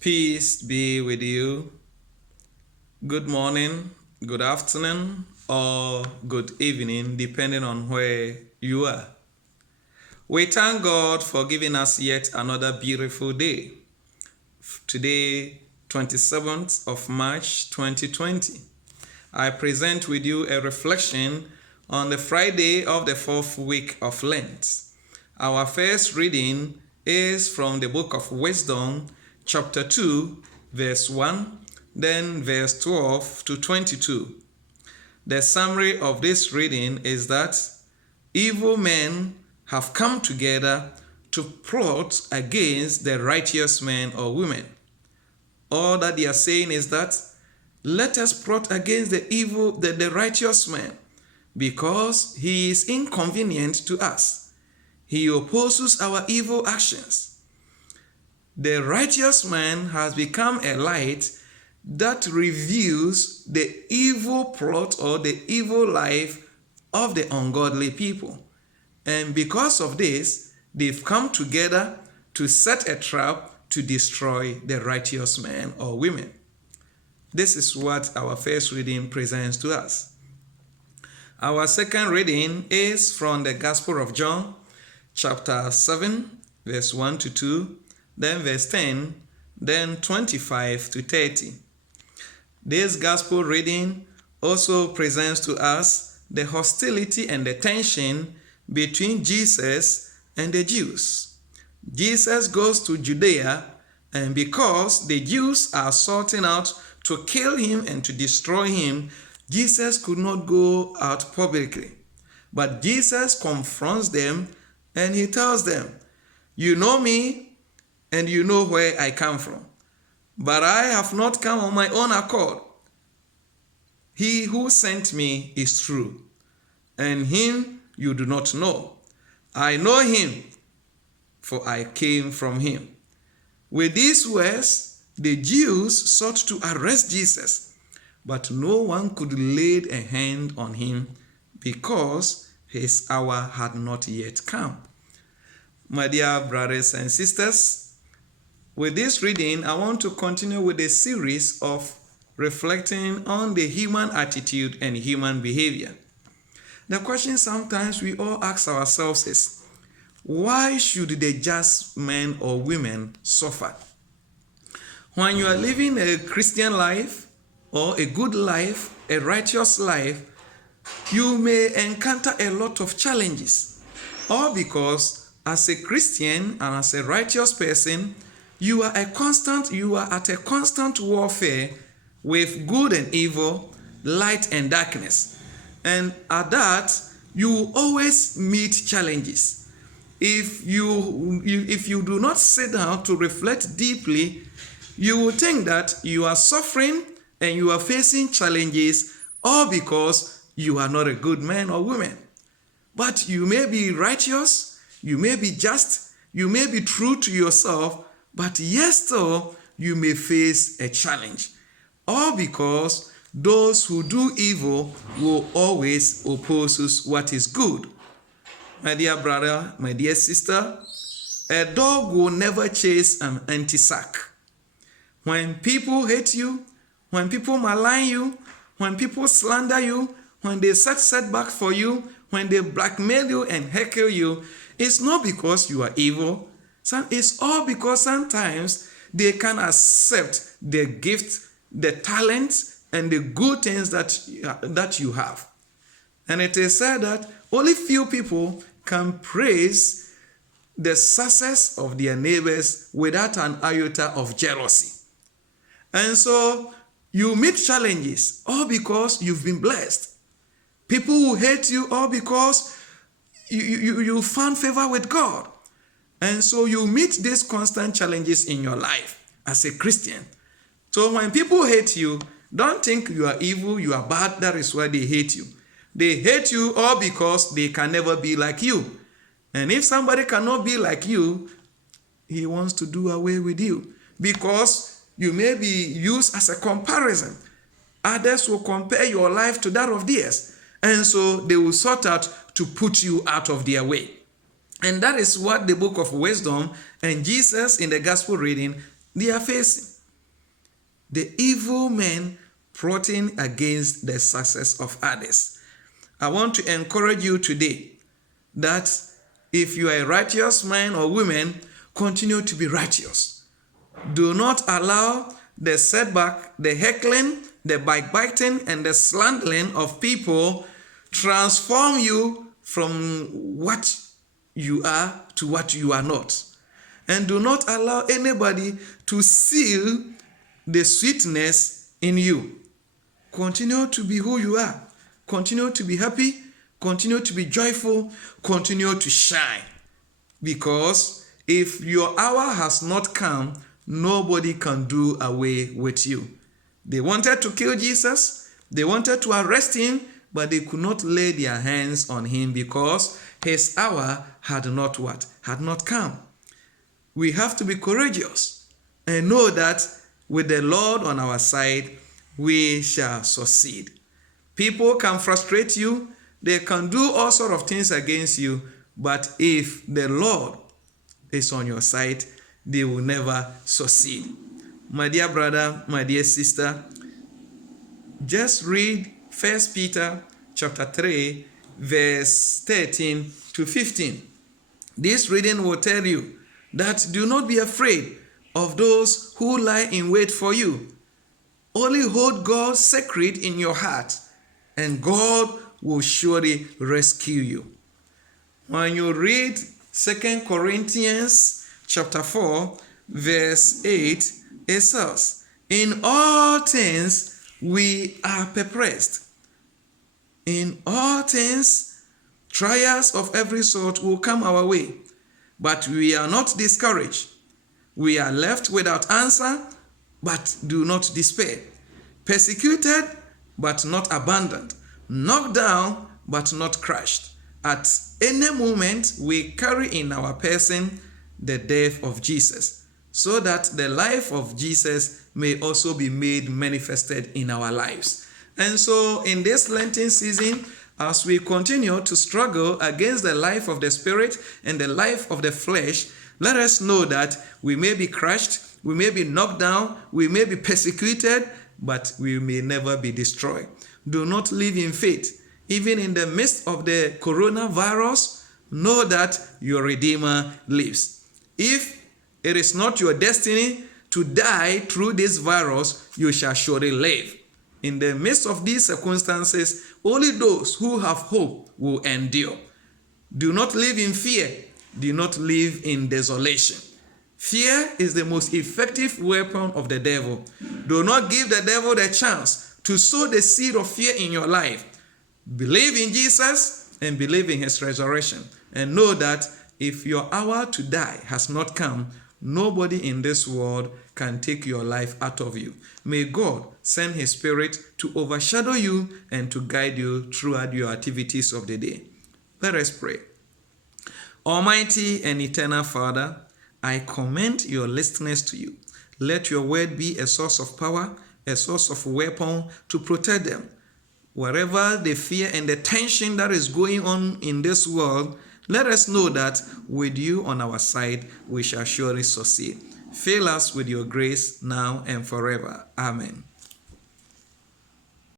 Peace be with you. Good morning, good afternoon, or good evening, depending on where you are. We thank God for giving us yet another beautiful day. Today, 27th of March 2020. I present with you a reflection on the Friday of the fourth week of Lent. Our first reading is from the book of Wisdom, chapter 2, verse 1, then verse 12 to 22. The summary of this reading is that evil men have come together to plot against the righteous men or women. All that they are saying is that let us plot against the righteous man, because he is inconvenient to us. He opposes our evil actions. The righteous man has become a light that reveals the evil plot or the evil life of the ungodly people. And because of this, they've come together to set a trap to destroy the righteous men or women. This is what our first reading presents to us. Our second reading is from the Gospel of John, chapter 7, verse 1 to 2, then verse 10, then 25 to 30. This Gospel reading also presents to us the hostility and the tension between Jesus and the Jews. Jesus goes to Judea, and because the Jews are sorting out to kill him and to destroy him, Jesus could not go out publicly. But Jesus confronts them and he tells them, "You know me and you know where I come from, but I have not come on my own accord. He who sent me is true, and him you do not know. I know him, for I came from him." With these words, the Jews sought to arrest Jesus, but no one could lay a hand on him because his hour had not yet come. My dear brothers and sisters, with this reading, I want to continue with a series of reflecting on the human attitude and human behavior. The question sometimes we all ask ourselves is, why should the just men or women suffer? When you are living a Christian life or a good life, a righteous life, you may encounter a lot of challenges. All because as a Christian and as a righteous person, you are at a constant warfare with good and evil, light and darkness. And at that, you will always meet challenges. If you do not sit down to reflect deeply, you will think that you are suffering and you are facing challenges all because you are not a good man or woman. But you may be righteous, you may be just, you may be true to yourself, but yet still you may face a challenge. All because those who do evil will always oppose what is good. My dear brother, my dear sister, a dog will never chase an empty sack. When people hate you, when people malign you, when people slander you, when they set setback for you, when they blackmail you and heckle you, it's not because you are evil. It's all because sometimes they can accept the gift, the talents, and the good things that you have. And it is said that only few people can praise the success of their neighbors without an iota of jealousy. And so you meet challenges all because you've been blessed. People will hate you all because you found favor with God. And so you meet these constant challenges in your life as a Christian. So when people hate you, don't think you are evil, you are bad. That is why they hate you. They hate you all because they can never be like you. And if somebody cannot be like you, he wants to do away with you because you may be used as a comparison. Others will compare your life to that of theirs. And so they will sort out to put you out of their way. And that is what the book of Wisdom and Jesus in the gospel reading they are facing. The evil men plotting against the success of others. I want to encourage you today that if you are a righteous man or woman, continue to be righteous. Do not allow the setback, the heckling, the backbiting, and the slandering of people transform you from what you are to what you are not. And do not allow anybody to seal the sweetness in you. Continue to be who you are. Continue to be happy. Continue to be joyful. Continue to shine. Because if your hour has not come, nobody can do away with you. They wanted to kill Jesus. They wanted to arrest him, but they could not lay their hands on him because his hour had not what? Had not come. We have to be courageous and know that with the Lord on our side, we shall succeed. People can frustrate you. They can do all sorts of things against you. But if the Lord is on your side, they will never succeed. My dear brother, my dear sister, just read 1 Peter chapter 3, verse 13 to 15. This reading will tell you that do not be afraid of those who lie in wait for you. Only hold God sacred in your heart, and God will surely rescue you. When you read 2 Corinthians chapter 4, verse 8, it says, in all things we are perplexed. In all things, trials of every sort will come our way, but we are not discouraged. We are left without answer, but do not despair. Persecuted, but not abandoned. Knocked down, but not crushed. At any moment, we carry in our person the death of Jesus, so that the life of Jesus may also be made manifested in our lives. And so in this Lenten season, as we continue to struggle against the life of the spirit and the life of the flesh, let us know that we may be crushed, we may be knocked down, we may be persecuted, but we may never be destroyed. Do not live in faith. Even in the midst of the coronavirus, know that your Redeemer lives. If it is not your destiny to die through this virus, you shall surely live. In the midst of these circumstances, only those who have hope will endure. Do not live in fear. Do not live in desolation. Fear is the most effective weapon of the devil. Do not give the devil the chance to sow the seed of fear in your life. Believe in Jesus and believe in his resurrection. And know that if your hour to die has not come, nobody in this world can take your life out of you. May God send his spirit to overshadow you and to guide you throughout your activities of the day. Let us pray. Almighty and eternal Father, I commend your listeners to you. Let your word be a source of power, a source of weapon to protect them. Wherever the fear and the tension that is going on in this world, let us know that with you on our side, we shall surely succeed. Fill us with your grace now and forever. Amen.